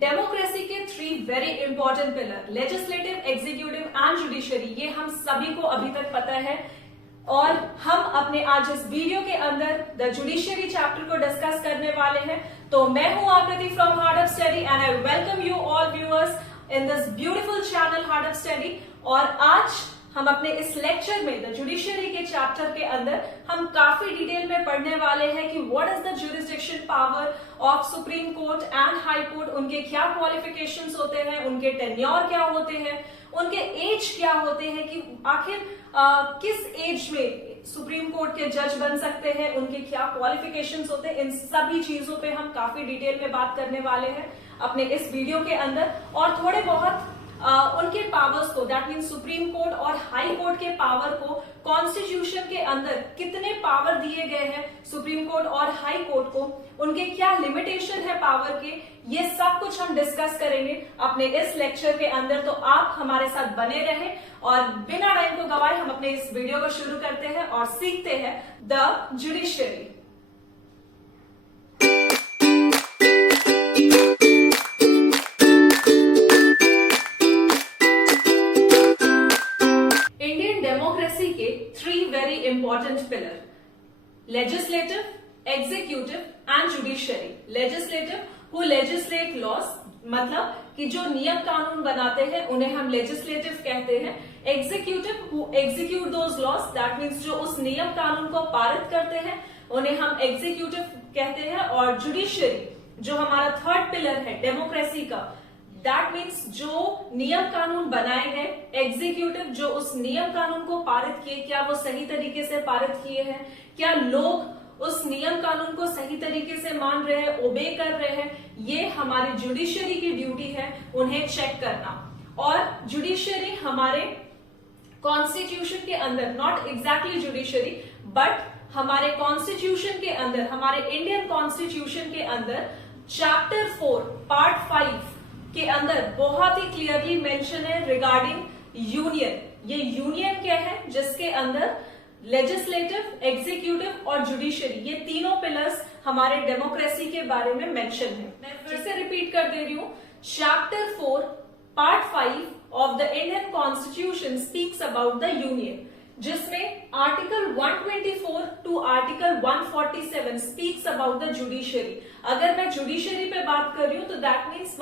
Democracy के 3 very important pillar legislative, executive and judiciary, ये हम सभी को अभी तक पता है और हम अपने आज इस वीडियो के अंदर द जुडिशरी चैप्टर को डिस्कस करने वाले हैं। तो मैं हूं आकृति from hard of study and I welcome you all viewers in this beautiful channel hard of study. और आज हम अपने इस लेक्चर में द जुडिशरी के चैप्टर के अंदर हम काफी डिटेल में पढ़ने वाले हैं कि what is the jurisdiction power of supreme court and high court, उनके क्या क्वालिफिकेशंस होते हैं, उनके टेन्योर क्या होते हैं, उनके एज क्या होते हैं, कि आखिर किस एज में सुप्रीम कोर्ट के जज बन सकते हैं, उनके क्या क्वालिफिकेशंस होते हैं। इन सभी चीजों पे हम काफी डिटेल में बात करने वाले हैं अपने इस वीडियो के अंदर। और थोड़े बहुत उनके पावर्स को, दैट मीन सुप्रीम कोर्ट और हाई कोर्ट के पावर को, कॉन्स्टिट्यूशन के अंदर कितने पावर दिए गए हैं सुप्रीम कोर्ट और हाई कोर्ट को, उनके क्या लिमिटेशन है पावर के, ये सब कुछ हम डिस्कस करेंगे अपने इस लेक्चर के अंदर। तो आप हमारे साथ बने रहें और बिना टाइम को गवाए हम अपने इस वीडियो को शुरू करते हैं और सीखते हैं द जुडिशरी। के 3 very important pillar, legislative, executive and judiciary. Legislative who legislate laws, मतलब कि जो नियम कानून बनाते हैं उन्हें हम लेजिस्लेटिव कहते हैं। Executive who execute those laws, that means जो उस नियम कानून को पारित करते हैं उन्हें हम एग्जीक्यूटिव कहते हैं। और जुडिशरी जो हमारा थर्ड पिलर है डेमोक्रेसी का, दैट मीन्स जो नियम कानून बनाए गए, एग्जीक्यूटिव जो उस नियम कानून को पारित किए, क्या वो सही तरीके से पारित किए हैं, क्या लोग उस नियम कानून को सही तरीके से मान रहे हैं, ओबे कर रहे हैं, ये हमारी जुडिशरी की ड्यूटी है उन्हें चेक करना। और जुडिशरी हमारे कॉन्स्टिट्यूशन के अंदर, नॉट एग्जैक्टली जुडिशरी बट हमारे कॉन्स्टिट्यूशन के अंदर, हमारे इंडियन कॉन्स्टिट्यूशन के अंदर चैप्टर 4 पार्ट 5 के अंदर बहुत ही क्लियरली मेंशन है रिगार्डिंग यूनियन। ये यूनियन क्या है, जिसके अंदर लेजिस्लेटिव, एग्जीक्यूटिव और जुडिशरी, ये तीनों पिलर्स हमारे डेमोक्रेसी के बारे में मेंशन है। मैं फिर से रिपीट कर दे रही हूं, chapter 4 part 5 of the Indian constitution speaks about the union, जिसमें article 124 to article 147 speaks about the judiciary. अगर मैं जुडिशरी पे बात कर रही हूं तो दैट मीन्स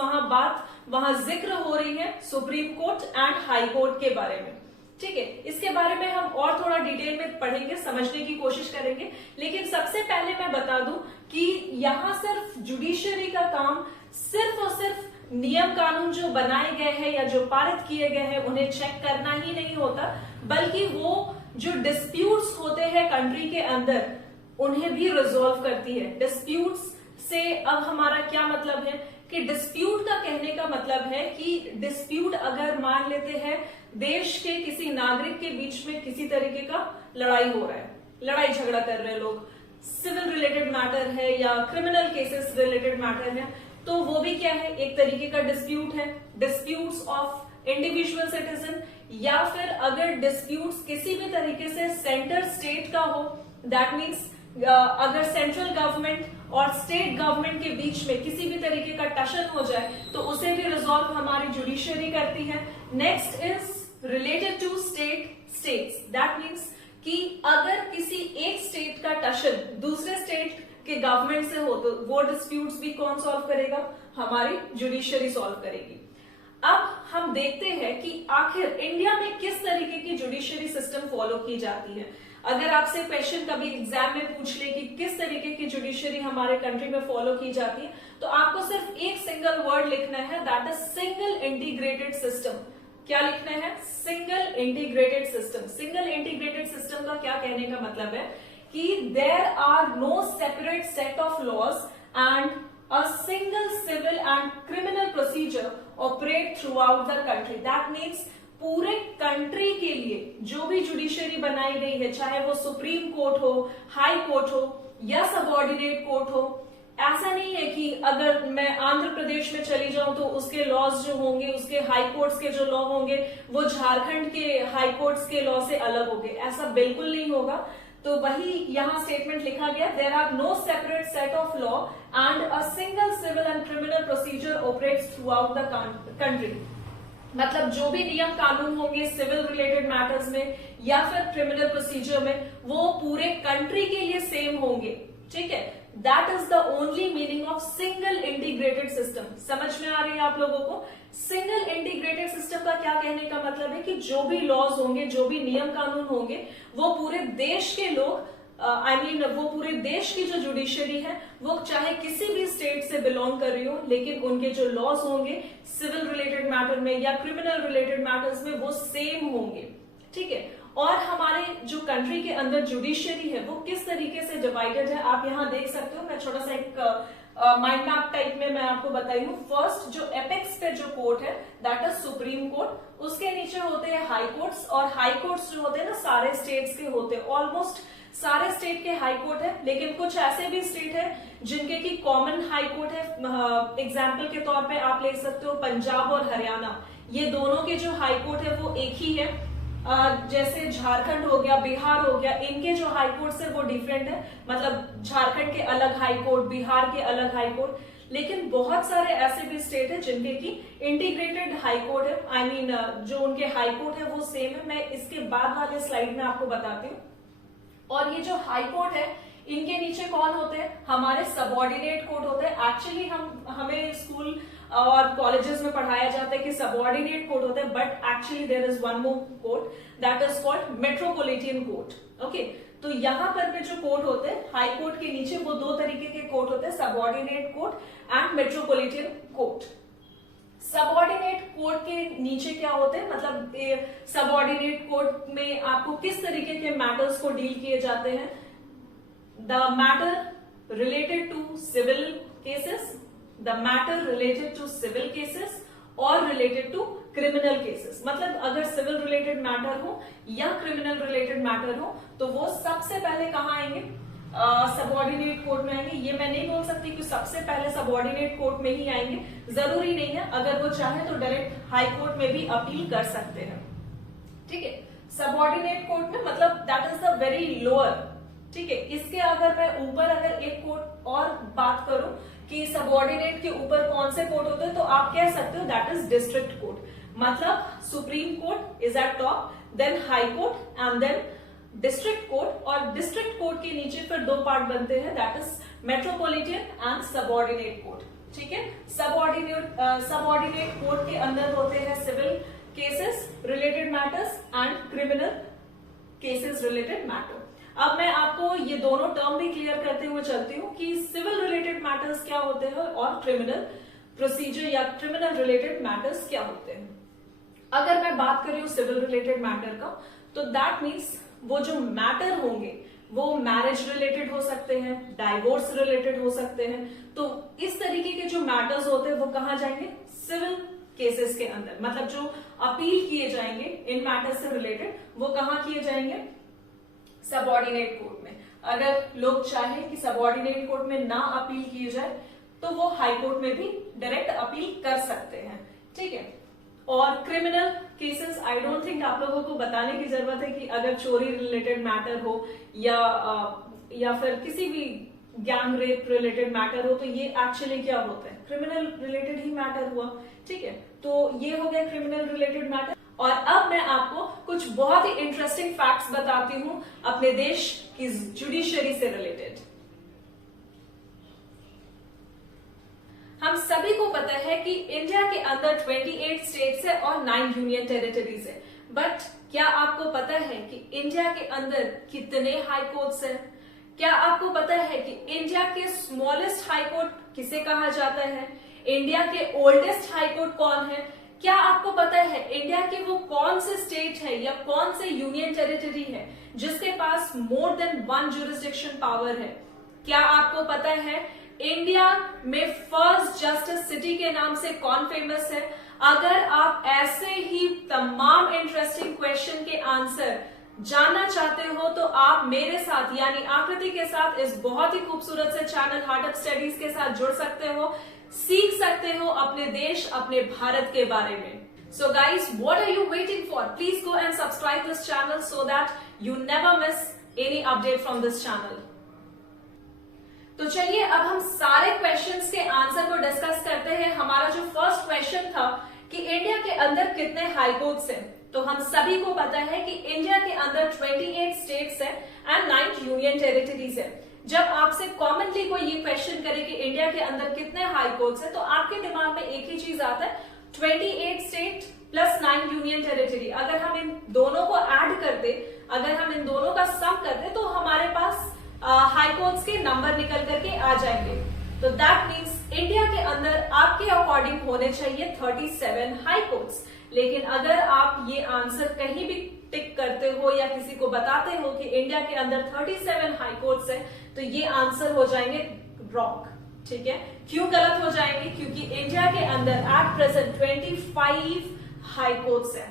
वहां जिक्र हो रही है supreme court and high court के बारे में। ठीक है, इसके बारे में हम और थोड़ा डिटेल में पढ़ेंगे, समझने की कोशिश करेंगे। लेकिन सबसे पहले मैं बता दूं कि यहां सिर्फ जुडिशरी का काम सिर्फ और सिर्फ नियम कानून जो बनाए गए हैं या जो पारित किए गए हैं उन्हें चेक करना ही नहीं होता, बल्कि वो जो डिस्प्यूट्स होते हैं कंट्री के अंदर उन्हें भी रिजॉल्व करती है। डिस्प्यूट्स से अब हमारा क्या मतलब है कि डिस्प्यूट का कहने का मतलब है कि डिस्प्यूट अगर मान लेते हैं देश के किसी नागरिक के बीच में किसी तरीके का लड़ाई हो रहा है, लड़ाई झगड़ा कर रहे हैं लोग, सिविल रिलेटेड मैटर है या क्रिमिनल केसेस रिलेटेड मैटर है, तो वो भी क्या है, एक तरीके का डिस्प्यूट है। डिस्प्यूट्स ऑफ इंडिविजुअल सिटीजन, या फिर अगर डिस्प्यूट्स किसी भी तरीके से सेंटर स्टेट का हो, दैट मीन्स अगर सेंट्रल गवर्नमेंट और स्टेट गवर्नमेंट के बीच में किसी भी तरीके का टशन हो जाए तो उसे भी रिजॉल्व हमारी जुडिशरी करती है। Next is related to states, that means कि अगर किसी एक स्टेट का टशन दूसरे स्टेट के गवर्नमेंट से हो तो वो डिस्प्यूट्स भी कौन सॉल्व करेगा, हमारी जुडिशरी सॉल्व करेगी। अब हम देखते हैं कि आखिर इंडिया में किस तरीके की जुडिशरी सिस्टम फॉलो की जाती है। अगर आपसे क्वेश्चन कभी एग्जाम में पूछ ले कि किस तरीके की जुडिशरी हमारे कंट्री में फॉलो की जाती है, तो आपको सिर्फ एक सिंगल वर्ड लिखना है, that is single integrated system. क्या लिखना है, single integrated system. Single integrated system का क्या कहने का मतलब है कि there are no separate set of laws and a single civil and criminal procedure operate throughout the country. That means पूरे कंट्री के लिए जो भी जुडिशरी बनाई गई है, चाहे वो सुप्रीम कोर्ट हो, हाई कोर्ट हो या सबऑर्डिनेट कोर्ट हो, ऐसा नहीं है कि अगर मैं आंध्र प्रदेश में चली जाऊं तो उसके लॉज जो होंगे, उसके हाई कोर्ट्स के जो लॉ होंगे वो झारखंड के हाई कोर्ट्स के लॉ से अलग होंगे, ऐसा बिल्कुल नहीं होगा। तो वही यहाँ स्टेटमेंट लिखा गया, there are no separate set of law and a single civil and criminal procedure operates throughout the country. मतलब जो भी नियम कानून होंगे सिविल रिलेटेड मैटर्स में या फिर क्रिमिनल प्रोसीजर में, वो पूरे कंट्री के लिए सेम होंगे, ठीक है। That is the only meaning of single integrated system. समझ में आ रही है आप लोगों को? सिंगल इंटीग्रेटेड सिस्टम का क्या कहने का मतलब है कि जो भी लॉज होंगे, जो भी नियम कानून होंगे, वो पूरे देश के लोग वो पूरे देश की जो जुडिशरी है वो चाहे किसी भी स्टेट से बिलोंग कर रही हो, लेकिन उनके जो लॉज होंगे सिविल रिलेटेड मैटर में या क्रिमिनल रिलेटेड मैटर्स में वो सेम होंगे, ठीक है। और हमारे जो कंट्री के अंदर जुडिशरी है वो किस तरीके से डिवाइडेड है आप यहाँ देख सकते हो। मैं छोटा सा एक माइंड मैप टाइप में मैं आपको बताई हूँ। फर्स्ट जो एपेक्स पे जो कोर्ट है दैट इज सुप्रीम कोर्ट, उसके नीचे होते हैं हाई कोर्ट्स, और हाई कोर्ट्स जो होते हैं ना सारे स्टेट्स के होते हैं, ऑलमोस्ट सारे स्टेट के हाई कोर्ट है, लेकिन कुछ ऐसे भी स्टेट है जिनके की कॉमन हाई कोर्ट है। एग्जाम्पल के तौर पे आप ले सकते हो पंजाब और हरियाणा, ये दोनों के जो हाई कोर्ट है वो एक ही है। जैसे झारखंड हो गया, बिहार हो गया, इनके जो हाई कोर्ट है वो डिफरेंट है, मतलब झारखंड के अलग हाई कोर्ट, बिहार के अलग हाई कोर्ट। लेकिन बहुत सारे ऐसे भी स्टेट है जिनके की इंटीग्रेटेड हाई कोर्ट है, आई मीन जो उनके हाई कोर्ट है वो सेम है। मैं इसके बाद वाले स्लाइड में आपको बताती हूँ। और ये जो हाई कोर्ट है इनके नीचे कौन होते हैं? हमारे सबऑर्डिनेट कोर्ट होते हैं। एक्चुअली हमें स्कूल और कॉलेजेस में पढ़ाया जाता है कि सबऑर्डिनेट कोर्ट होते हैं, but actually there is one more court that is called metropolitan court. Okay, तो यहाँ पर में जो कोर्ट होते हैं हाई कोर्ट के नीचे वो दो तरीके के कोर्ट होते हैं, subordinate court and metropolitan court. Subordinate court के नीचे क्या होते हैं, मतलब सबऑर्डिनेट कोर्ट में आपको किस तरीके के मैटर्स को डील किए जाते हैं? The matter related to civil cases, the matter related to civil cases और रिलेटेड टू क्रिमिनल केसेस। मतलब अगर सिविल रिलेटेड मैटर हो या क्रिमिनल रिलेटेड मैटर हो तो वो सबसे पहले कहाँ आएंगे? सबऑर्डिनेट कोर्ट में आएंगे। ये मैं नहीं बोल सकती कि सबसे पहले सबऑर्डिनेट कोर्ट में ही आएंगे, जरूरी नहीं है। अगर वो चाहे तो डायरेक्ट हाई कोर्ट में भी अपील कर सकते हैं, ठीक है। सबऑर्डिनेट कोर्ट में मतलब that is the very lower, ठीक है। इसके अगर मैं ऊपर अगर एक कोर्ट और बात करूं कि सबऑर्डिनेट के ऊपर कौन से कोर्ट होते हैं, तो आप कह सकते हो दैट इज डिस्ट्रिक्ट कोर्ट। मतलब supreme court is at top, then high court and then district court. और डिस्ट्रिक्ट कोर्ट के नीचे फिर दो पार्ट बनते हैं, that is metropolitan and subordinate court, ठीक है। सबऑर्डिनेट कोर्ट के अंदर होते हैं civil cases related matters and criminal cases related matter. अब मैं आपको ये दोनों टर्म भी क्लियर करते हुए चलती हूँ कि सिविल रिलेटेड मैटर्स क्या होते हैं और क्रिमिनल प्रोसीजर या क्रिमिनल रिलेटेड मैटर्स क्या होते हैं। अगर मैं बात कर रही हूँ सिविल रिलेटेड मैटर का, तो दैट मीन्स वो जो मैटर होंगे वो मैरिज रिलेटेड हो सकते हैं, डाइवोर्स रिलेटेड हो सकते हैं। तो इस तरीके के जो मैटर्स होते हैं वो कहाँ जाएंगे? सिविल केसेस के अंदर। मतलब जो अपील किए जाएंगे इन मैटर्स से रिलेटेड वो कहाँ किए जाएंगे? सबऑर्डिनेट कोर्ट में। अगर लोग चाहें कि सबऑर्डिनेट कोर्ट में ना अपील किए जाए तो वो हाई कोर्ट में भी डायरेक्ट अपील कर सकते हैं, ठीक है। और criminal cases I don't think आप लोगों को बताने की जरूरत है कि अगर चोरी रिलेटेड मैटर हो या फिर किसी भी गैंग रेप रिलेटेड मैटर हो तो ये एक्चुअली क्या होता है? क्रिमिनल रिलेटेड ही मैटर हुआ, ठीक है। तो ये हो गया क्रिमिनल रिलेटेड मैटर। और अब मैं आपको कुछ बहुत ही इंटरेस्टिंग फैक्ट्स बताती हूं अपने देश की जुडिशरी से रिलेटेड। हम सभी को पता है कि इंडिया के अंदर 28 स्टेट्स है और 9 यूनियन टेरिटरीज है, बट क्या आपको पता है कि इंडिया के अंदर कितने हाई कोर्ट्स हैं? क्या आपको पता है कि इंडिया के स्मॉलेस्ट हाई कोर्ट किसे कहा जाता है? इंडिया के ओल्डेस्ट हाई कोर्ट कौन है? क्या आपको पता है इंडिया के वो कौन से स्टेट है या कौन से यूनियन टेरिटरी है जिसके पास मोर देन 1 जुरिस्डिक्शन पावर है? क्या आपको पता है इंडिया में फर्स्ट जस्टिस सिटी के नाम से कौन फेमस है? अगर आप ऐसे ही तमाम इंटरेस्टिंग क्वेश्चन के आंसर जानना चाहते हो तो आप मेरे साथ यानी आकृति के साथ इस बहुत ही खूबसूरत से चैनल हार्ट अप स्टडीज के साथ जुड़ सकते हो, सीख सकते हो अपने देश अपने भारत के बारे में। So guys, what are you waiting for? Please go and subscribe this channel so that you never miss any update from this channel. तो चलिए अब हम सारे क्वेश्चंस के आंसर को डिस्कस करते हैं। हमारा जो फर्स्ट क्वेश्चन था कि इंडिया के अंदर कितने हाई कोर्ट्स हैं, तो हम सभी को पता है कि इंडिया के अंदर 28 स्टेट्स है एंड 9 यूनियन टेरिटरीज है। जब आपसे कॉमनली कोई ये क्वेश्चन करे कि इंडिया के अंदर कितने हाई कोर्ट्स है, तो आपके दिमाग में एक ही चीज आता है 28 स्टेट प्लस 9 यूनियन टेरिटरी। अगर हम इन दोनों को ऐड करते, अगर हम इन दोनों का सम करते, तो हमारे पास हाई कोर्ट्स के नंबर निकल करके आ जाएंगे। तो दैट मीन्स इंडिया के अंदर आपके अकॉर्डिंग होने चाहिए 37 हाई कोर्ट्स। लेकिन अगर आप ये आंसर कहीं भी टिक करते हो या किसी को बताते हो कि इंडिया के अंदर 37 हाई कोर्ट्स है, तो ये आंसर हो जाएंगे रॉन्ग। ठीक है, क्यों गलत हो जाएंगे? क्योंकि इंडिया के अंदर एट प्रेजेंट 25 हाई कोर्ट्स है।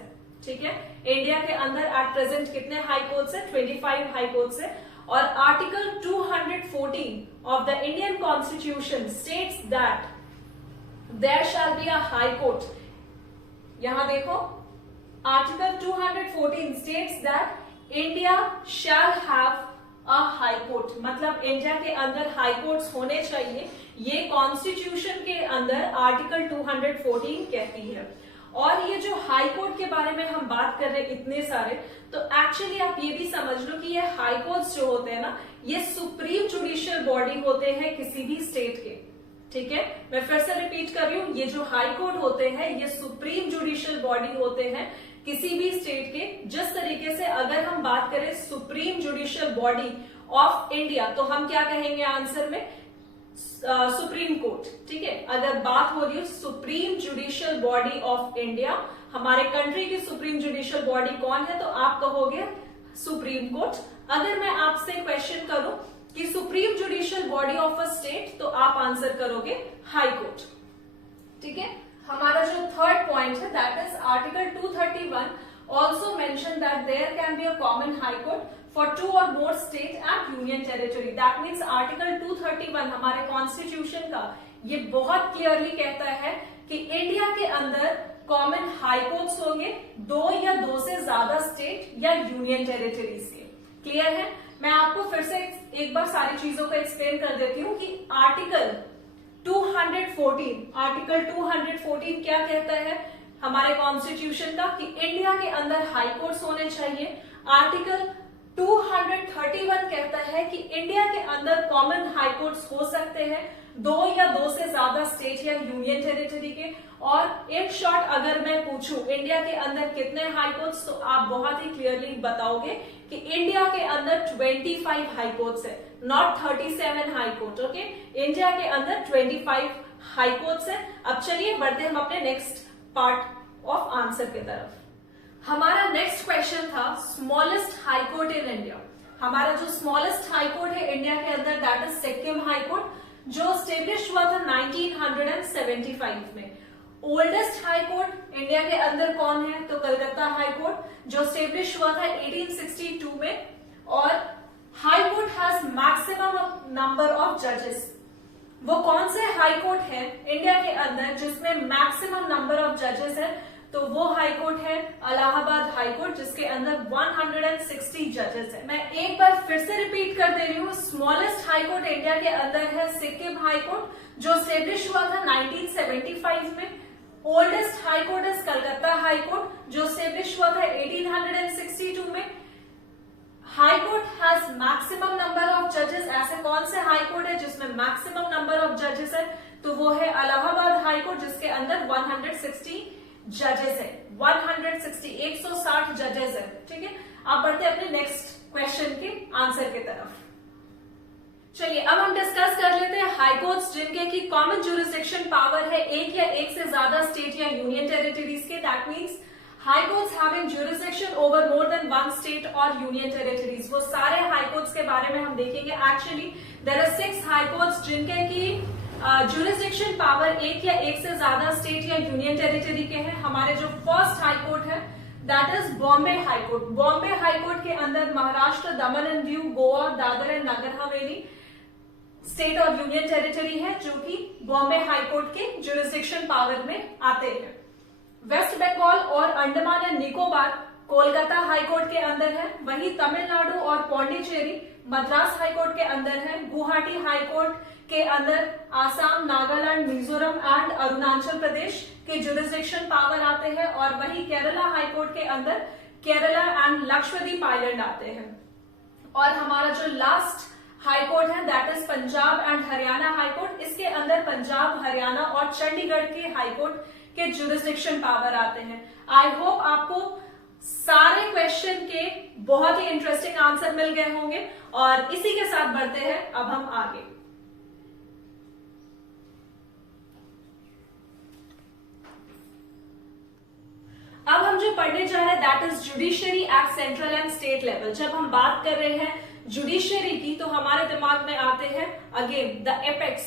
ठीक है, इंडिया के अंदर एट प्रेजेंट कितने हाई कोर्ट्स है? 25 हाई कोर्ट्स है। और article 214 of the Indian constitution states that there shall be a high court. यहां देखो, article 214 states that India shall have a high court, मतलब इंडिया के अंदर हाई कोर्ट्स होने चाहिए। ये कॉन्स्टिट्यूशन के अंदर आर्टिकल 214 कहती है। और ये जो हाई कोर्ट के बारे में हम बात कर रहे हैं इतने सारे, तो एक्चुअली आप ये भी समझ लो कि ये हाई कोर्ट्स जो होते हैं ना, ये सुप्रीम जुडिशियल बॉडी होते हैं किसी भी स्टेट के। ठीक है, मैं फिर से रिपीट कर रही हूं, ये जो हाई कोर्ट होते हैं ये सुप्रीम जुडिशियल बॉडी होते हैं किसी भी स्टेट के। जिस तरीके से अगर हम बात करें supreme judicial body of India, तो हम क्या कहेंगे आंसर में? Supreme court. ठीक है, अगर बात हो रही है supreme judicial body of India, हमारे कंट्री की सुप्रीम जुडिशियल बॉडी कौन है, तो आप कहोगे सुप्रीम कोर्ट। अगर मैं आपसे क्वेश्चन करूं कि supreme judicial body of a state, तो आप आंसर करोगे हाई कोर्ट। ठीक है, हमारा जो थर्ड पॉइंट है that is article 231 also mention that there can be a common high court for 2 or more state and union territory. That means article 231 हमारे constitution का ये बहुत क्लियरली कहता है कि इंडिया के अंदर कॉमन हाई कोर्ट्स होंगे 2 या 2 से ज्यादा स्टेट या यूनियन टेरिटरीज के। क्लियर है? मैं आपको फिर से एक बार सारी चीजों को एक्सप्लेन कर देती हूँ कि आर्टिकल 214 क्या कहता है हमारे कॉन्स्टिट्यूशन का, कि इंडिया के अंदर हाई कोर्ट्स होने चाहिए। आर्टिकल 231 कहता है कि इंडिया के अंदर कॉमन हाई कोर्ट्स हो सकते हैं 2 या 2 से ज्यादा स्टेट या यूनियन टेरिटरी के। और इन शॉर्ट अगर मैं पूछूं इंडिया के अंदर कितने हाई कोर्ट्स, तो आप बहुत ही क्लियरली बताओगे कि इंडिया के अंदर 25 हाई कोर्ट्स है, not 37 high court. Okay, India के अंदर 25 हाई कोर्ट्स है। अब चलिए बढ़ते हम अपने नेक्स्ट पार्ट ऑफ आंसर की तरफ। हमारा नेक्स्ट क्वेश्चन था smallest high court in India. हमारा जो स्मॉलेस्ट हाई कोर्ट है इंडिया के अंदर that is Sikkim high court, जो स्टेब्लिश हुआ था 1975 में। ओल्डेस्ट हाई कोर्ट इंडिया के अंदर कौन है, तो कलकत्ता हाई कोर्ट, जो स्टेब्लिश हुआ था 1862 में। और high court has maximum number of जजेस। वो कौन से हाई कोर्ट है इंडिया के अंदर जिसमें मैक्सिमम नंबर ऑफ जजेस है, तो वो हाई कोर्ट है इलाहाबाद हाई कोर्ट, जिसके अंदर 160 जजेस है। मैं एक बार फिर से रिपीट कर दे रही हूँ, स्मॉलेस्ट हाई कोर्ट इंडिया के अंदर है सिक्किम हाई कोर्ट, जो स्टेब्लिश हुआ था 1975 में। Oldest high court is Calcutta high court, जो स्टेब्लिश हुआ था 1862 में। High court has maximum number of जजेस। ऐसे कौन से हाई कोर्ट है जिसमें मैक्सिमम नंबर ऑफ जजेस है, तो वो है इलाहाबाद हाई कोर्ट, जिसके अंदर 160 जजेस है। 160 जजेस है। ठीक है, आप बढ़ते अपने नेक्स्ट क्वेश्चन के आंसर की तरफ। चलिए अब हम डिस्कस कर लेते हैं हाई कोर्ट्स जिनके की कॉमन ज्यूरिसडिक्शन पावर है एक या एक से ज्यादा स्टेट या यूनियन टेरिटरीज के। That means high courts having jurisdiction over more than 1 state और यूनियन टेरिटरीज। वो सारे हाई कोर्ट्स के बारे में हम देखेंगे। Actually there are 6 high courts जिनके की ज्यूरिसडिक्शन पावर एक या एक से ज्यादा स्टेट या यूनियन टेरिटरी के हैं। हमारे जो फर्स्ट हाई कोर्ट है that is Bombay high court. Bombay high court के अंदर महाराष्ट्र, दमन and Diu, Goa, Dadar and Nagar Haveli state और यूनियन टेरिटरी है, जो कि बॉम्बे हाई कोर्ट के ज्यूरिसडिक्शन पावर में आते हैं। वेस्ट बंगाल और Andaman and Nicobar Kolkata high court के अंदर है, वहीं तमिलनाडु और पौंडीचेरी मद्रास हाई कोर्ट के अंदर है, गुवाहाटी हाई कोर्ट के अंदर आसाम, नागालैंड, मिजोरम एंड अरुणाचल प्रदेश के जुरिस्डिक्शन पावर आते हैं, और वहीं केरला हाई कोर्ट के अंदर केरला एंड लक्षद्वीप आइलैंड आते हैं। और हमारा जो लास्ट हाई कोर्ट है that is Punjab and Haryana high court, इसके अंदर पंजाब, हरियाणा और चंडीगढ़ के हाई कोर्ट के जुरिस्डिक्शन पावर आते हैं। आई होप आपको सारे क्वेश्चन के बहुत ही इंटरेस्टिंग आंसर मिल गए होंगे, और इसी के साथ बढ़ते हैं अब हम आगे। अब हम जो पढ़ने जा रहे हैं that is judiciary at central and state level. जब हम बात कर रहे हैं जुडिशरी की तो हमारे दिमाग में आते हैं again the apex,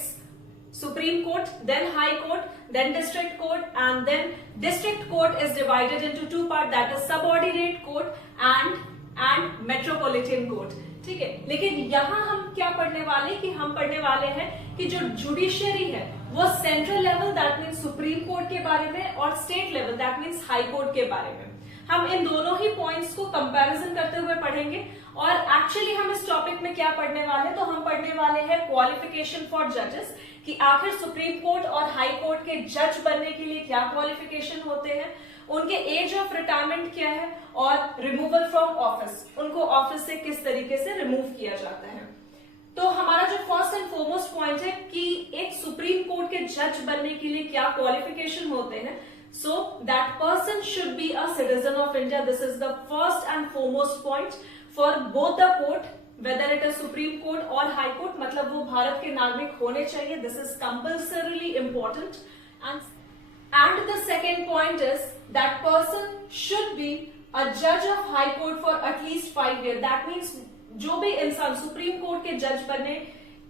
supreme court, then high court, then district court, and then district court is divided into two parts, that is subordinate court and metropolitan court। ठीक है, लेकिन यहाँ हम क्या पढ़ने वाले कि हम पढ़ने वाले हैं कि जो जुडिशरी है वो central level that means supreme court के बारे में, और state level that means high court के बारे में। हम इन दोनों ही पॉइंट्स को कंपैरिजन करते हुए पढ़ेंगे। और एक्चुअली हम इस टॉपिक में क्या पढ़ने वाले हैं, तो हम पढ़ने वाले हैं क्वालिफिकेशन फॉर जजेस, कि आखिर सुप्रीम कोर्ट और हाई कोर्ट के जज बनने के लिए क्या क्वालिफिकेशन होते हैं, उनके एज ऑफ रिटायरमेंट क्या है, और रिमूवल फ्रॉम ऑफिस, उनको ऑफिस से किस तरीके से रिमूव किया जाता है। तो हमारा जो फर्स्ट एंड फॉरमोस्ट पॉइंट है कि एक सुप्रीम कोर्ट के जज बनने के लिए क्या क्वालिफिकेशन होते हैं, so that person should be a citizen of India. This is the first and foremost point for both the court, whether it is Supreme Court or High Court, मतलब वो भारत के नागरिक होने चाहिए। This is compulsorily important. And the second point is that person should be a judge of High Court for at least 5 years. That means जो भी इंसान supreme court के जज बनने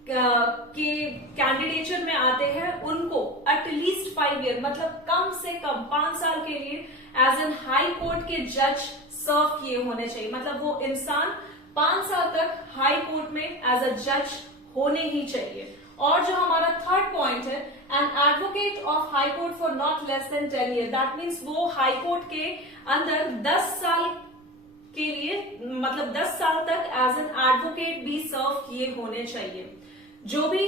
के कैंडिडेचर में आते हैं उनको एटलीस्ट 5 ईयर मतलब कम से कम 5 साल के लिए एज एन हाई कोर्ट के जज सर्व किए होने चाहिए। मतलब वो इंसान 5 साल तक हाई कोर्ट में एज अ जज होने ही चाहिए। और जो हमारा थर्ड पॉइंट है, N advocate of high court for not less than 10 year, that means वो हाई कोर्ट के अंदर 10 साल के लिए मतलब 10 साल तक एज एन एडवोकेट भी सर्व किए होने चाहिए। जो भी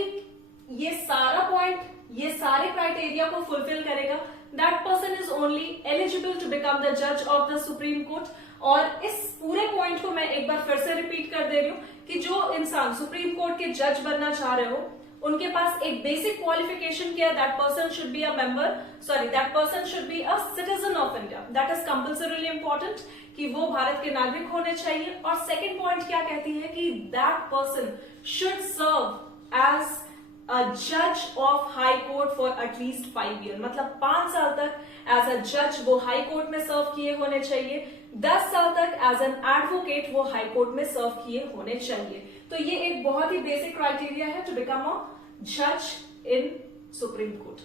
ये सारा पॉइंट, ये सारे क्राइटेरिया को फुलफिल करेगा, that person is only eligible to become the जज ऑफ द सुप्रीम कोर्ट। और इस पूरे पॉइंट को मैं एक बार फिर से रिपीट कर दे रही हूं कि जो इंसान सुप्रीम कोर्ट के जज बनना चाह रहे हो उनके पास एक बेसिक क्वालिफिकेशन क्या है, that person should be a member, sorry that person should be a citizen of India, that is compulsorily important कि वो भारत के नागरिक होने चाहिए। और सेकेंड पॉइंट क्या कहती है कि that person should serve as a judge of high court for at least 5 years, मतलब 5 साल तक एज अ जज वो हाई कोर्ट में सर्व किए होने चाहिए, 10 साल तक एज एन एडवोकेट वो हाई कोर्ट में सर्व किए होने चाहिए। तो ये एक बहुत ही बेसिक क्राइटेरिया है टू बिकम अ जज इन सुप्रीम कोर्ट।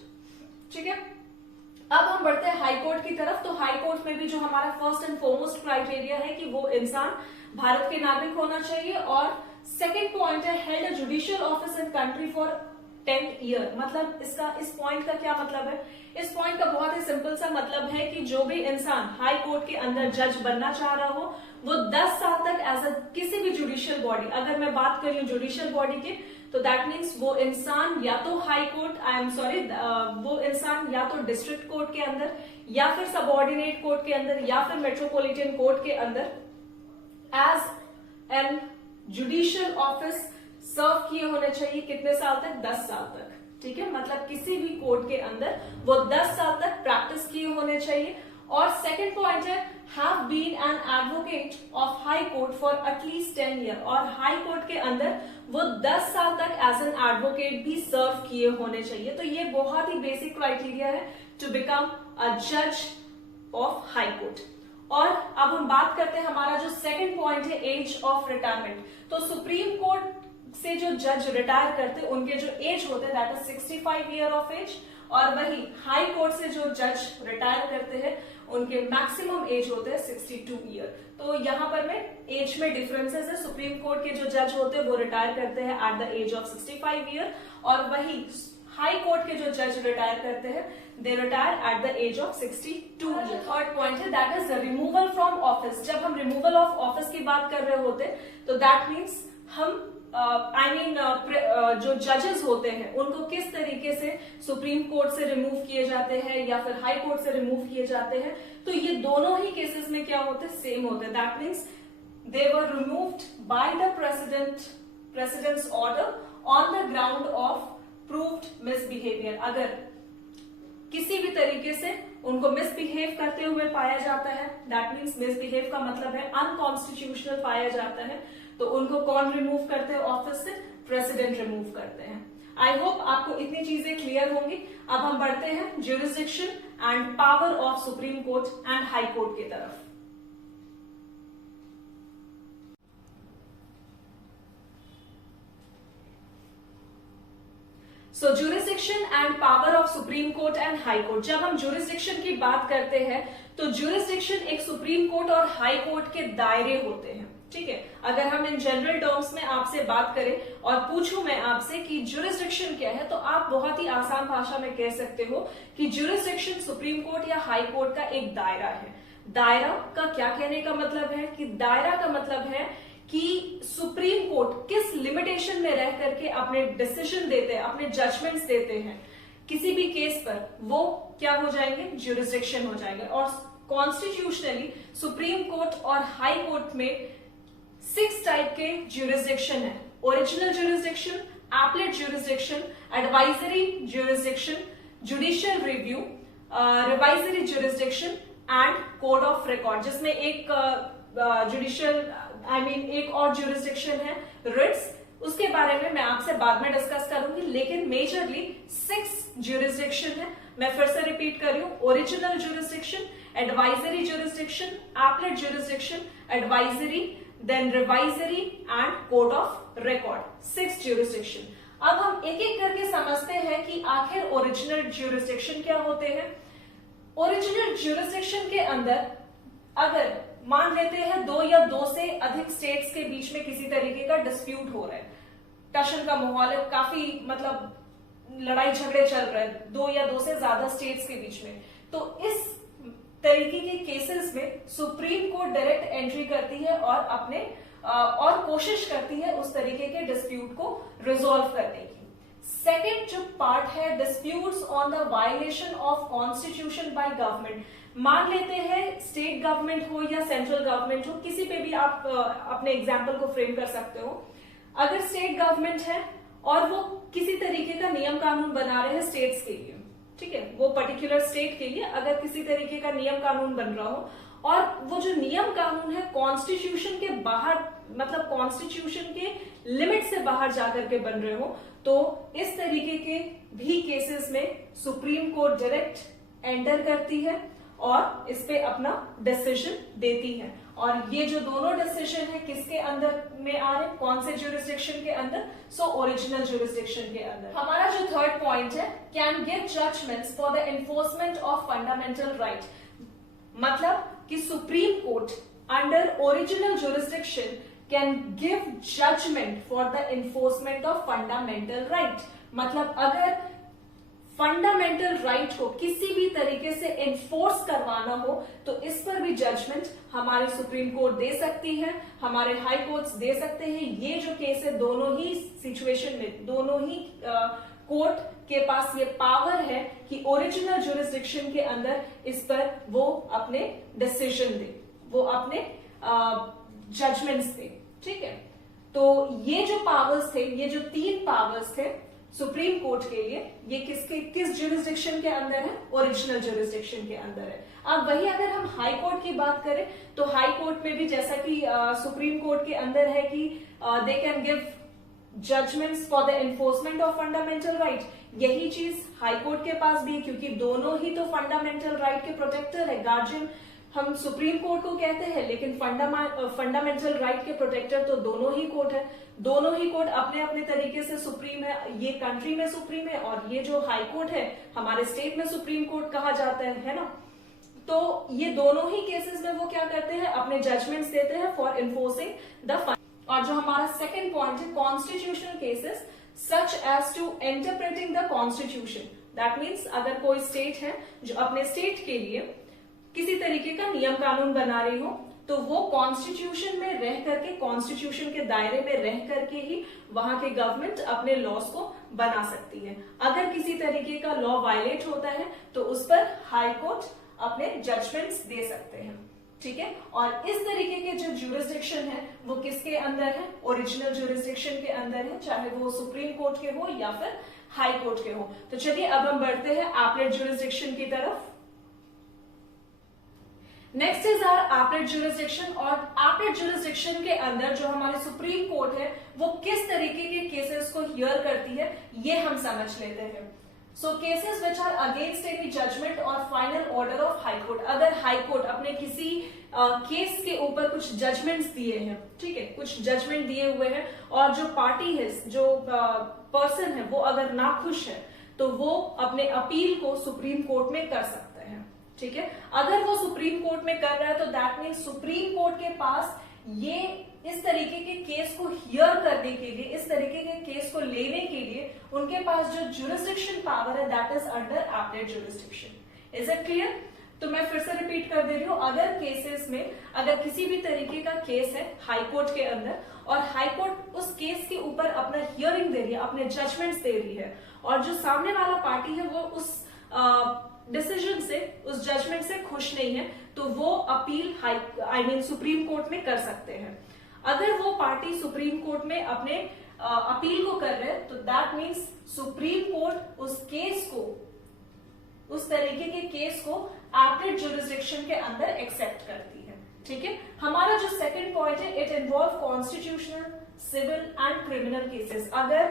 ठीक है, अब हम बढ़ते हैं हाई कोर्ट की तरफ। तो हाई कोर्ट में भी जो हमारा फर्स्ट एंड फॉरमोस्ट क्राइटेरिया है कि वो इंसान भारत के नागरिक होना चाहिए। और सेकेंड पॉइंट है held a judicial office in country for 10 year. मतलब इस पॉइंट का क्या मतलब है? इस पॉइंट का बहुत ही सिंपल सा मतलब है कि जो भी इंसान हाई कोर्ट के अंदर जज बनना चाह रहा हो वो 10 साल तक एज अ किसी भी जुडिशियल बॉडी, अगर मैं बात करूं जुडिशियल बॉडी की, तो दैट मीन्स वो इंसान या तो हाई कोर्ट, वो इंसान या तो डिस्ट्रिक्ट कोर्ट के अंदर या फिर सबऑर्डिनेट कोर्ट के अंदर या फिर मेट्रोपॉलिटन कोर्ट के अंदर एज एन जुडिशियल ऑफिस सर्व किए होने चाहिए। कितने साल तक? 10 साल तक। ठीक है, मतलब किसी भी कोर्ट के अंदर वो 10 साल तक प्रैक्टिस किए होने चाहिए। और सेकंड पॉइंट है have been an advocate of high court for at least 10 year. और हाई कोर्ट के अंदर वो 10 साल तक एज एन एडवोकेट भी सर्व किए होने चाहिए। तो ये बहुत ही बेसिक क्राइटेरिया है टू बिकम अ जज ऑफ हाई कोर्ट। और अब हम बात करते हैं हमारा जो सेकंड पॉइंट है एज ऑफ रिटायरमेंट। तो सुप्रीम कोर्ट से जो जज रिटायर करते हैं उनके जो एज होते हैं that is 65 year of age. और वही हाई कोर्ट से जो जज रिटायर करते हैं उनके मैक्सिमम एज होते हैं 62 ईयर। तो यहाँ पर में एज में डिफरेंसेस है। सुप्रीम कोर्ट के जो जज होते हैं वो रिटायर करते हैं at the age of 65 year और वही हाई कोर्ट के जो जज रिटायर करते हैं, they retire at the age of 62 year. Third point है that is removal from office. जब हम रिमूवल ऑफ ऑफिस की बात कर रहे होते तो दैट मीन्स हम जो जजेस होते हैं उनको किस तरीके से सुप्रीम कोर्ट से रिमूव किए जाते हैं या फिर हाई कोर्ट से रिमूव किए जाते हैं, तो ये दोनों ही केसेस में क्या होते हैं, सेम होते हैं। That means they were removed by the president's order on the ground of proved misbehaviour. अगर किसी भी तरीके से उनको मिसबिहेव करते हुए पाया जाता है, दैट मीन्स मिसबिहेव का मतलब है अनकॉन्स्टिट्यूशनल पाया जाता है, तो उनको कौन रिमूव करते हैं ऑफिस से, प्रेसिडेंट रिमूव करते हैं। आई होप आपको इतनी चीजें क्लियर होंगी। अब हम बढ़ते हैं jurisdiction and power of supreme court and high court की तरफ। So jurisdiction and power of supreme court and high court. जब हम ज्यूरिसडिक्शन की बात करते हैं तो ज्यूरिसडिक्शन एक सुप्रीम कोर्ट और हाई कोर्ट के दायरे होते हैं, ठीक है। अगर हम इन जनरल टर्म्स में आपसे बात करें और पूछूं मैं आपसे कि ज्यूरिसडिक्शन क्या है, तो आप बहुत ही आसान भाषा में कह सकते हो कि ज्यूरिसडिक्शन सुप्रीम कोर्ट या हाई कोर्ट का एक दायरा है। दायरा का क्या कहने का मतलब है कि दायरा का मतलब है कि सुप्रीम कोर्ट किस लिमिटेशन में रह करके अपने डिसीजन देते हैं, अपने जजमेंट्स देते हैं किसी भी केस पर, वो क्या हो जाएंगे, ज्यूरिसडिक्शन हो जाएंगे। और कॉन्स्टिट्यूशनली सुप्रीम कोर्ट और हाई कोर्ट में 6 टाइप के ज्यूरिसडिक्शन है। Original jurisdiction, appellate jurisdiction, advisory jurisdiction, judicial review, revisory jurisdiction and code of record, जिसमें एक जुडिशियल एक और ज्यूरिसडिक्शन है रिट्स। उसके बारे में मैं आपसे बाद में डिस्कस करूंगी, लेकिन मेजरली 6 ज्यूरिसडिक्शन है। मैं फिर से रिपीट कर रही हूं, original jurisdiction, advisory jurisdiction, appellate jurisdiction, advisory, then revisory and code of record, 6 jurisdiction. अब हम एक एक करके समझते हैं कि आखिर ओरिजिनल ज्यूरिसडिक्शन क्या होते हैं। ओरिजिनल ज्यूरिसडिक्शन के अंदर अगर मान लेते हैं 2 या 2 से अधिक स्टेट्स के बीच में किसी तरीके का डिस्प्यूट हो रहा है, टशन का माहौल है, काफी मतलब लड़ाई झगड़े चल रहे हैं 2 या 2 से ज्यादा स्टेट्स के बीच में, तो इस तरीके के केसेस में सुप्रीम कोर्ट डायरेक्ट एंट्री करती है और कोशिश करती है उस तरीके के डिस्प्यूट को रिजॉल्व करने की। सेकेंड जो पार्ट है, disputes on the violation of constitution by government. मान लेते हैं स्टेट गवर्नमेंट हो या सेंट्रल गवर्नमेंट हो, किसी पे भी आप अपने एग्जाम्पल को फ्रेम कर सकते हो। अगर स्टेट गवर्नमेंट है और वो किसी तरीके का नियम कानून बना रहे हैं स्टेट्स के लिए, ठीक है, वो पर्टिकुलर स्टेट के लिए अगर किसी तरीके का नियम कानून बन रहा हो और वो जो नियम कानून है कॉन्स्टिट्यूशन के बाहर, मतलब कॉन्स्टिट्यूशन के लिमिट से बाहर जाकर के बन रहे हो, तो इस तरीके के भी केसेस में सुप्रीम कोर्ट डायरेक्ट एंटर करती है और इस पे अपना डिसीजन देती है। और ये जो दोनों डिसीजन है किसके अंदर में आ रहे, कौन से ज्यूरिसडिक्शन के अंदर, सो ओरिजिनल ज्यूरिसडिक्शन के अंदर। हमारा जो थर्ड पॉइंट है, can give judgments for the enforcement of fundamental right. मतलब कि supreme court under original jurisdiction can give judgment for the enforcement of fundamental right. मतलब अगर फंडामेंटल राइट को किसी भी तरीके से एनफोर्स करवाना हो तो इस पर भी जजमेंट हमारे सुप्रीम कोर्ट दे सकती है, हमारे हाई कोर्ट्स दे सकते हैं। ये जो केस है दोनों ही सिचुएशन में, दोनों ही कोर्ट के पास ये पावर है कि ओरिजिनल ज्यूरिसडिक्शन के अंदर इस पर वो अपने डिसीजन दे, वो अपने जजमेंट्स दे, ठीक है। तो ये जो पावर्स थे, ये जो 3 पावर्स थे सुप्रीम कोर्ट के लिए, ये किस ज्यूरिसडिक्शन के अंदर है, ओरिजिनल ज्यूरिसडिक्शन के अंदर है। अब वही अगर हम हाई कोर्ट की बात करें तो हाई कोर्ट में भी जैसा कि सुप्रीम कोर्ट के अंदर है कि they can give judgments for the enforcement of fundamental right, यही चीज हाई कोर्ट के पास भी है, क्योंकि दोनों ही तो फंडामेंटल राइट के प्रोटेक्टर है। गार्जियन हम सुप्रीम कोर्ट को कहते हैं, लेकिन फंडामेंटल राइट के प्रोटेक्टर तो दोनों ही कोर्ट है। दोनों ही कोर्ट अपने अपने तरीके से सुप्रीम है, ये कंट्री में सुप्रीम है और ये जो हाई कोर्ट है हमारे स्टेट में सुप्रीम कोर्ट कहा जाता है ना। तो ये दोनों ही केसेस में वो क्या करते हैं, अपने जजमेंट्स देते हैं फॉर एनफोर्सिंग द फंड। और जो हमारा सेकेंड पॉइंट है, constitutional cases such as to interpreting the constitution. That means अगर कोई स्टेट है जो अपने स्टेट के लिए किसी तरीके का नियम कानून बना रही हो, तो वो कॉन्स्टिट्यूशन में रह करके, कॉन्स्टिट्यूशन के दायरे में रह करके ही वहां के गवर्नमेंट अपने लॉज को बना सकती है। अगर किसी तरीके का लॉ वायलेट होता है तो उस पर हाई कोर्ट अपने जजमेंट्स दे सकते हैं, ठीक है। और इस तरीके के जो ज्यूरिसडिक्शन है वो किसके अंदर है? ओरिजिनल ज्यूरिसडिक्शन के अंदर है, चाहे वो सुप्रीम कोर्ट के हो या फिर हाई कोर्ट के हो। तो चलिए अब हम बढ़ते हैं एपलेट ज्यूरिसडिक्शन की तरफ। Next is our appellate jurisdiction, और एपलेट ज्यूरिसडिक्शन के अंदर जो हमारी सुप्रीम कोर्ट है वो किस तरीके के केसेस को हियर करती है ये हम समझ लेते हैं। So cases which are against any judgement और final order of high court. अगर हाई कोर्ट अपने किसी केस के ऊपर कुछ जजमेंट्स दिए हैं, ठीक है, कुछ जजमेंट दिए हुए हैं, और जो पार्टी है, जो पर्सन है, वो अगर नाखुश है तो वो अपने अपील को सुप्रीम कोर्ट में कर सकते हैं, ठीक है। अगर वो सुप्रीम कोर्ट में कर रहा है तो दैट मीन्स सुप्रीम कोर्ट के पास ये इस तरीके के केस को हियर करने के लिए, इस तरीके के केस को लेने के लिए उनके पास जो ज्यूरिसडिक्शन पावर है that is under appellate jurisdiction. Is it clear? तो मैं फिर से रिपीट कर दे रही हूं, अगर केसेस में अगर किसी भी तरीके का केस है हाई कोर्ट के अंदर और हाई कोर्ट उस केस के ऊपर अपना हियरिंग दे रही है, अपने जजमेंट्स दे रही है, और जो सामने वाला पार्टी है वो उस डिसीजन से, उस जजमेंट से खुश नहीं है, तो वो अपील सुप्रीम कोर्ट में कर सकते हैं। अगर वो पार्टी सुप्रीम कोर्ट में अपने अपील को कर रहे हैं तो दैट मीन्स सुप्रीम कोर्ट उस केस को, उस तरीके के केस को एपलेट ज्यूरिसडिक्शन के अंदर एक्सेप्ट करती है, ठीक है। हमारा जो सेकंड पॉइंट है, it involve constitutional, civil and criminal cases. अगर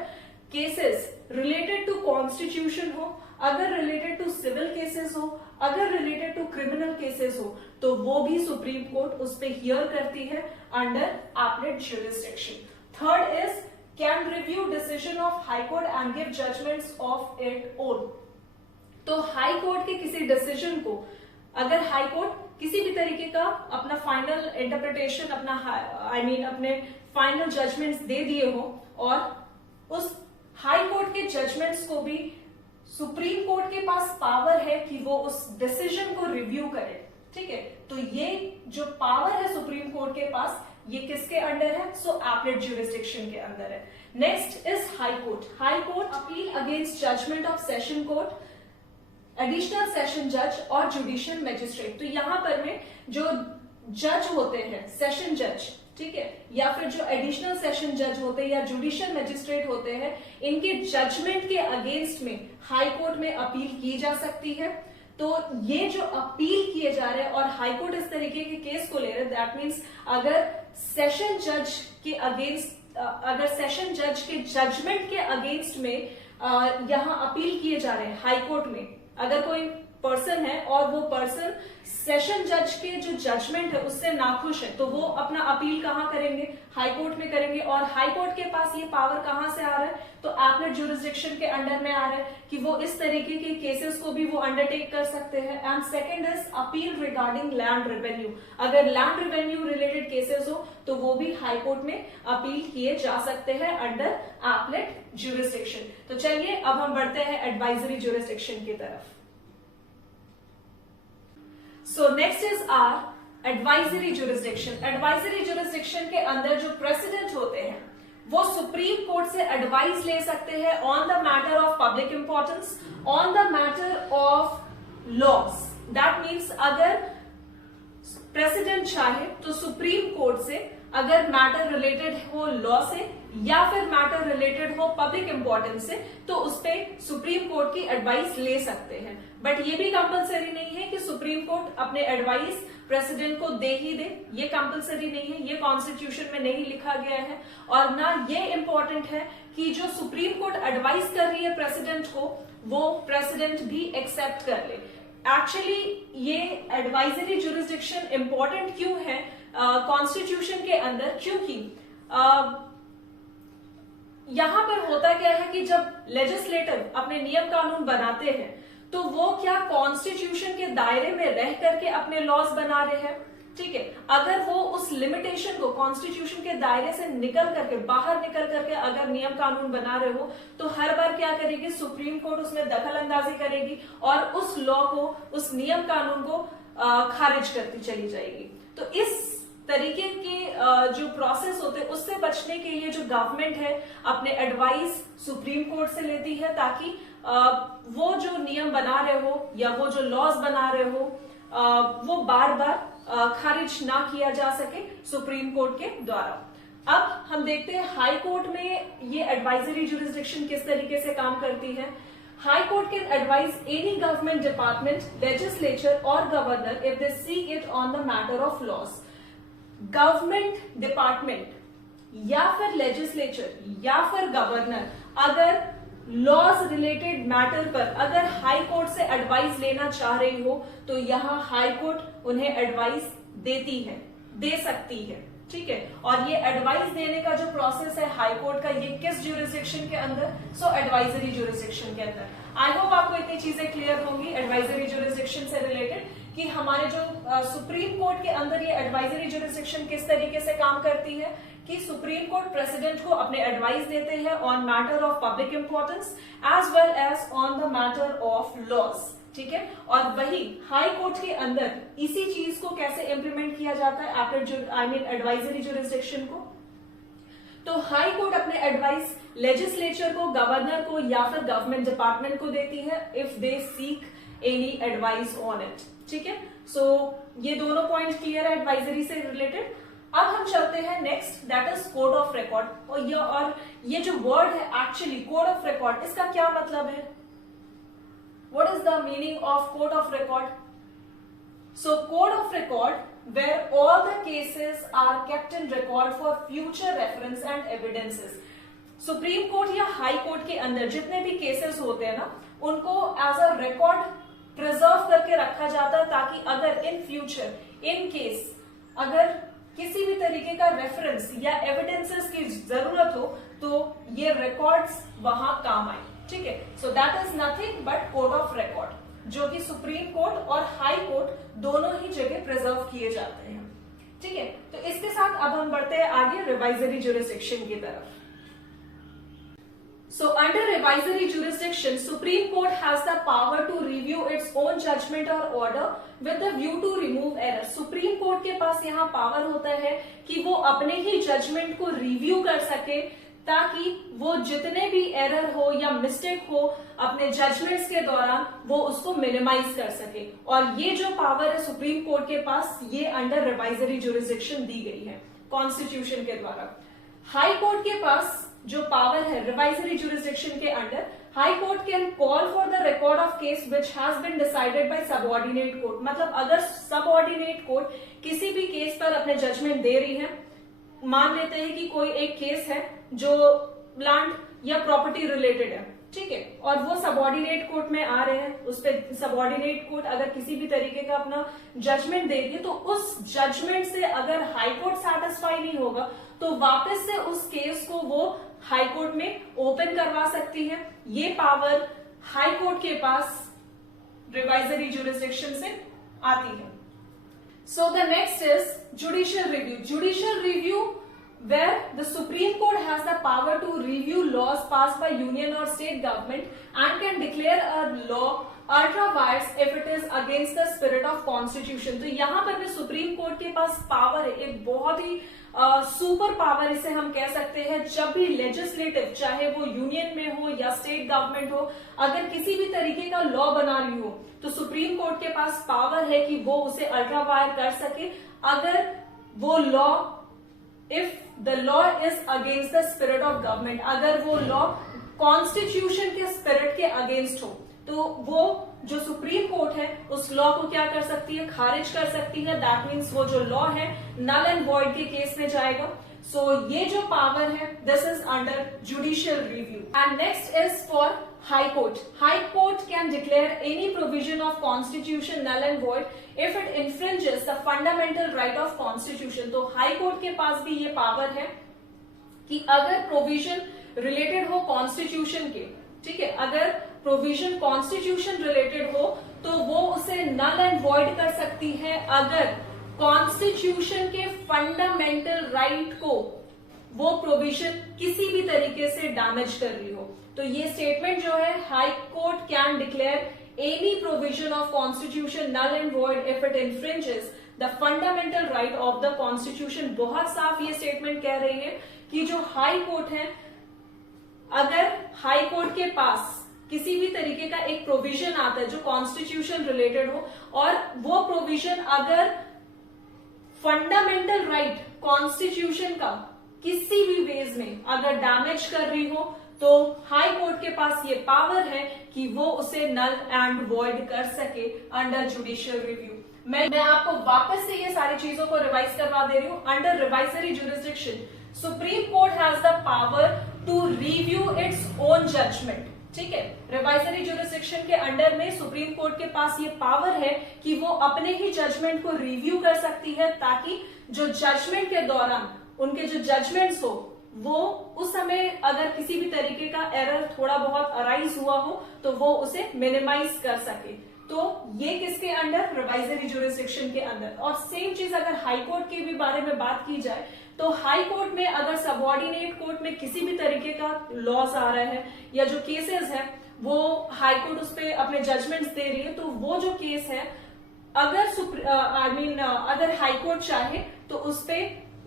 केसेस रिलेटेड टू कॉन्स्टिट्यूशन हो, अगर रिलेटेड टू सिविल केसेस हो, अगर रिलेटेड टू क्रिमिनल केसेस हो, तो वो भी सुप्रीम कोर्ट उस पे हियर करती है under appellate jurisdiction. Third is can review decision of high court and give judgments of it own. तो हाई कोर्ट के किसी डिसीजन को अगर हाई कोर्ट किसी भी तरीके का अपना फाइनल इंटरप्रिटेशन, अपना अपने फाइनल जजमेंट्स दे दिए हो, और उस हाई कोर्ट के जजमेंट्स को भी सुप्रीम कोर्ट के पास पावर है कि वो उस डिसीजन को रिव्यू करे, ठीक है। तो ये जो पावर है सुप्रीम कोर्ट के पास, ये किसके अंडर है? सो एपलेट ज्यूरिसडिक्शन के अंदर है। Next is high court. High court appeal against judgment of session court, additional session जज और जुडिशियल मैजिस्ट्रेट। तो यहां पर में जो जज होते हैं, सेशन जज, ठीक है, या फिर जो एडिशनल सेशन जज होते हैं या जुडिशियल मैजिस्ट्रेट होते हैं, इनके जजमेंट के अगेंस्ट में हाई कोर्ट में अपील की जा सकती है। तो ये जो अपील किए जा रहे हैं और हाई कोर्ट इस तरीके के केस को ले रहे हैं, दैट मीन्स अगर सेशन जज के अगेंस्ट, अगर सेशन जज के जजमेंट के अगेंस्ट में यहां अपील किए जा रहे हैं हाई कोर्ट में, अगर कोई पर्सन है और वो पर्सन सेशन जज के जो जजमेंट है उससे नाखुश है, तो वो अपना अपील कहां करेंगे? हाई कोर्ट में करेंगे। और हाई कोर्ट के पास ये पावर कहां से आ रहा है? तो एपलेट ज्यूरिसडिक्शन के अंडर में आ रहा है कि वो इस तरीके के केसेस को भी वो अंडरटेक कर सकते हैं। And second is appeal regarding land revenue. अगर लैंड रेवेन्यू रिलेटेड केसेस हो तो वो भी हाई कोर्ट में अपील किए जा सकते हैं अंडर एपलेट ज्यूरिसडिक्शन। तो चलिए अब हम बढ़ते हैं एडवाइजरी ज्यूरिसडिक्शन की तरफ। So next is our advisory jurisdiction. Advisory jurisdiction के अंदर जो प्रेसिडेंट होते हैं वो सुप्रीम कोर्ट से एडवाइस ले सकते हैं on the matter of public importance, on the matter of laws. That means अगर प्रेसिडेंट चाहे तो सुप्रीम कोर्ट से अगर मैटर रिलेटेड हो लॉ से या फिर मैटर रिलेटेड हो पब्लिक इंपॉर्टेंस से, तो उस पर सुप्रीम कोर्ट की एडवाइस ले सकते हैं। बट ये भी कंपलसरी नहीं है कि सुप्रीम कोर्ट अपने एडवाइस प्रेसिडेंट को दे ही दे, ये कंपलसरी नहीं है, ये कॉन्स्टिट्यूशन में नहीं लिखा गया है। और ना ये इंपॉर्टेंट है कि जो सुप्रीम कोर्ट एडवाइस कर रही है प्रेसिडेंट को वो प्रेसिडेंट भी एक्सेप्ट कर ले। एक्चुअली ये एडवाइजरी ज्यूरिसडिक्शन इंपॉर्टेंट क्यों है कॉन्स्टिट्यूशन के अंदर? क्योंकि यहां पर होता क्या है कि जब लेजिस्लेटिव अपने नियम कानून बनाते हैं तो वो क्या कॉन्स्टिट्यूशन के दायरे में रह करके अपने लॉज बना रहे हैं? ठीक है, अगर वो उस लिमिटेशन को कॉन्स्टिट्यूशन के दायरे से बाहर निकल करके अगर नियम कानून बना रहे हो तो हर बार क्या करेगी, सुप्रीम कोर्ट उसमें दखल अंदाजी करेगी और उस लॉ को, उस नियम कानून को खारिज करती चली जाएगी। तो इस तरीके के जो प्रोसेस होते हैं उससे बचने के लिए जो गवर्नमेंट है अपने एडवाइस सुप्रीम कोर्ट से लेती है, ताकि वो जो नियम बना रहे हो या वो जो लॉज बना रहे हो वो बार बार खारिज ना किया जा सके सुप्रीम कोर्ट के द्वारा। अब हम देखते हैं हाई कोर्ट में ये एडवाइजरी जुरिस्डिक्शन किस तरीके से काम करती है। High court can advise any government department, legislature और governor if they seek it on the matter of laws. Government department या फिर लेजिस्लेचर या फिर गवर्नर अगर लॉज रिलेटेड मैटर पर अगर हाई कोर्ट से एडवाइस लेना चाह रही हो तो यहाँ हाई कोर्ट उन्हें एडवाइस देती है, दे सकती है, ठीक है। और ये एडवाइस देने का जो प्रोसेस है हाई कोर्ट का, ये किस ज्यूरिसडिक्शन के अंदर, सो एडवाइजरी ज्यूरिसडिक्शन के अंदर। आई होप आपको इतनी चीजें क्लियर होंगी एडवाइजरी ज्यूरिसडिक्शन से रिलेटेड कि हमारे जो सुप्रीम कोर्ट के अंदर ये एडवाइजरी ज्यूरिसडिक्शन किस तरीके से काम करती है कि सुप्रीम कोर्ट प्रेसिडेंट को अपने एडवाइस देते हैं on matter of public importance as well as on the matter of laws, ठीक है। और वही हाई कोर्ट के अंदर इसी चीज को कैसे इंप्लीमेंट किया जाता है आफ्टर एडवाइजरी ज्यूरिसडिक्शन को, तो हाई कोर्ट अपने एडवाइस लेजिस्लेचर को, गवर्नर को या फिर गवर्नमेंट डिपार्टमेंट को देती है if they seek any advice on it, ठीक है। सो ये दोनों पॉइंट क्लियर है एडवाइजरी से रिलेटेड। अब हम चलते हैं next, that is code of record. और ये जो वर्ड है एक्चुअली कोड ऑफ रिकॉर्ड, इसका क्या मतलब है? What is the meaning of court of record? So court of record where all the cases are kept in record for future reference and evidences. Supreme court या high court के अंदर जितने भी cases होते हैं ना, उनको एज अ रिकॉर्ड प्रिजर्व करके रखा जाता है, ताकि अगर इन फ्यूचर इन केस अगर किसी भी तरीके का रेफरेंस या एविडेंसेस की जरूरत हो तो ये रिकॉर्ड्स वहां काम आए, ठीक है। So that is nothing but code of record, जो कि सुप्रीम कोर्ट और हाई कोर्ट दोनों ही जगह प्रिजर्व किए जाते हैं, ठीक है। तो इसके साथ अब हम बढ़ते हैं आगे रिवाइजरी ज्यूरिसडिक्शन की तरफ। So under revisory jurisdiction, Supreme Court has the power to review its own judgment or order with the view to remove error. Supreme Court के पास यहाँ पावर होता है कि वो अपने ही जजमेंट को रिव्यू कर सके, ताकि वो जितने भी एरर हो या मिस्टेक हो अपने जजमेंट्स के दौरान वो उसको मिनिमाइज कर सके। और ये जो पावर है सुप्रीम कोर्ट के पास, ये अंडर रिवाइजरी ज्यूरिसडिक्शन दी गई है कॉन्स्टिट्यूशन के द्वारा। हाई कोर्ट के पास जो पावर है रिवाइजरी ज्यूरिसडिक्शन के under, high court can call for the record of case which has been decided by subordinate court. मतलब अगर सबऑर्डिनेट कोर्ट किसी भी केस पर अपने जजमेंट दे रही है, मान लेते हैं कि कोई एक केस है जो लैंड या प्रॉपर्टी रिलेटेड है, ठीक है, और वो सबऑर्डिनेट कोर्ट में आ रहे हैं, उस पर सबऑर्डिनेट कोर्ट अगर किसी भी तरीके का अपना जजमेंट दे रही है, तो उस जजमेंट से अगर हाई कोर्ट सेटिस्फाई नहीं होगा तो वापस से उस केस को वो हाई कोर्ट में ओपन करवा सकती है। ये पावर हाई कोर्ट के पास रिवाइजरी ज्यूरिसडिक्शन से आती है। So the next is judicial review. Judicial review where the Supreme Court has the power to review laws passed by union or state government and can declare a law ultra vires if it is against the spirit of constitution। तो यहाँ पर भी supreme court के पास power है, एक बहुत ही super power इसे हम कह सकते हैं। जब भी लेजिस्लेटिव, चाहे वो यूनियन में हो या स्टेट गवर्नमेंट हो, अगर किसी भी तरीके का लॉ बना रही हो तो सुप्रीम कोर्ट के पास पावर है कि वो उसे अल्ट्रा वायर कर सके, अगर वो law if the law is against the spirit of government, अगर वो लॉ कॉन्स्टिट्यूशन के स्पिरिट के अगेंस्ट हो तो वो जो सुप्रीम कोर्ट है उस लॉ को क्या कर सकती है, खारिज कर सकती है। दैट मीन्स वो जो लॉ है नल एंड वॉइड के केस में जाएगा। सो ये जो पावर है this is under judicial review. And next is for high court. High court can declare any provision of constitution null and void if it infringes the fundamental right of constitution. तो high court के पास भी ये power है कि अगर provision related हो constitution के, ठीक है, अगर प्रोविजन कॉन्स्टिट्यूशन रिलेटेड हो तो वो उसे नल एंड वॉइड कर सकती है अगर कॉन्स्टिट्यूशन के फंडामेंटल राइट को वो प्रोविजन किसी भी तरीके से डैमेज कर रही हो। तो ये स्टेटमेंट जो है, high court can declare any provision of constitution null and void if it infringes the fundamental right of the constitution. बहुत साफ ये स्टेटमेंट कह रही है कि जो हाई कोर्ट है, अगर हाई कोर्ट के पास किसी भी तरीके का एक प्रोविजन आता है जो कॉन्स्टिट्यूशन रिलेटेड हो, और वो प्रोविजन अगर फंडामेंटल राइट कॉन्स्टिट्यूशन का किसी भी वेज में अगर डैमेज कर रही हो, तो हाई कोर्ट के पास ये पावर है कि वो उसे नल एंड वॉइड कर सके अंडर जुडिशियल रिव्यू। मैं आपको वापस से ये सारी चीजों को रिवाइज करवा दे रही हूं। Under revisory jurisdiction, supreme court has the power to review its own judgement. ठीक है, रिवाइजरी जुरिस्डिक्शन के अंडर में सुप्रीम कोर्ट के पास ये पावर है कि वो अपने ही जजमेंट को रिव्यू कर सकती है, ताकि जो जजमेंट के दौरान उनके जो जजमेंट्स हो, वो उस समय अगर किसी भी तरीके का एरर थोड़ा बहुत अराइज हुआ हो तो वो उसे मिनिमाइज कर सके। तो ये किसके अंडर? रिवाइजरी जुरिस्डिक्शन के अंदर। और सेम चीज अगर हाई कोर्ट के भी बारे में बात की जाए, तो हाई कोर्ट में अगर सबऑर्डिनेट कोर्ट में किसी भी तरीके का लॉस आ रहा है या जो केसेस है वो हाई कोर्ट उस पर अपने जजमेंट्स दे रही है, तो वो जो केस है अगर अगर हाई कोर्ट चाहे तो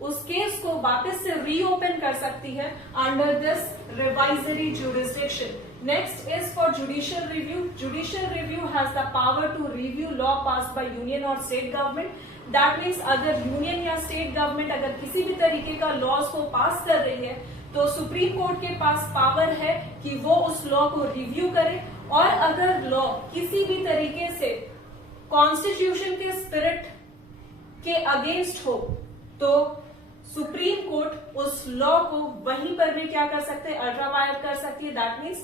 उस केस को वापस से रीओपन कर सकती है under this revisory jurisdiction. Next is for judicial review. Judicial review has the power to review law pass by union और स्टेट गवर्नमेंट। दैट मीन्स अगर यूनियन या स्टेट गवर्नमेंट अगर किसी भी तरीके का लॉज को पास कर रही है, तो सुप्रीम कोर्ट के पास पावर है कि वो उस लॉ को रिव्यू करे, और अगर लॉ किसी भी तरीके से कॉन्स्टिट्यूशन के स्पिरिट के अगेंस्ट हो, तो सुप्रीम कोर्ट उस लॉ को वहीं पर भी क्या कर सकते हैं? अल्ट्रा वायलेट कर सकती है। दैट मीन्स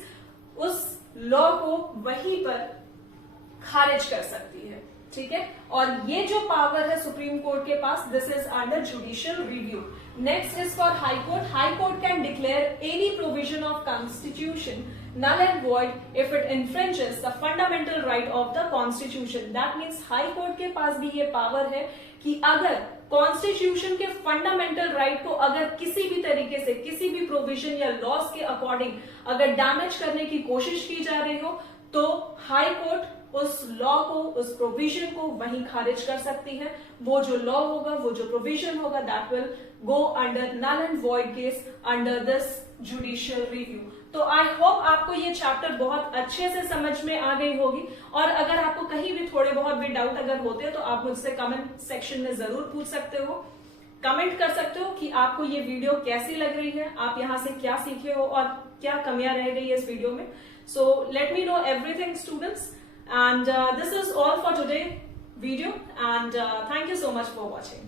उस लॉ को वहीं पर खारिज कर सकती है। ठीक है, और ये जो पावर है सुप्रीम कोर्ट के पास, this is under judicial review. Next is for high court. High court can declare any provision of constitution null and void if it infringes the fundamental right of the constitution. That means high court के पास भी ये power है कि अगर constitution के fundamental right को अगर किसी भी तरीके से किसी भी प्रोविजन या लॉस के अकॉर्डिंग अगर डैमेज करने की कोशिश की जा रही हो, तो हाई कोर्ट उस लॉ को, उस प्रोविजन को वहीं खारिज कर सकती है। वो जो लॉ होगा, वो जो प्रोविजन होगा, that will go under null and void case under this judicial review. तो आई होप आपको ये चैप्टर बहुत अच्छे से समझ में आ गई होगी, और अगर आपको कहीं भी थोड़े बहुत भी डाउट अगर होते हैं तो आप मुझसे कमेंट सेक्शन में जरूर पूछ सकते हो। कमेंट कर सकते हो कि आपको ये वीडियो कैसी लग रही है, आप यहाँ से क्या सीखे हो और क्या कमियां रह गई है इस वीडियो में। So let me know everything students, and this is all for today video, and thank you so much for watching.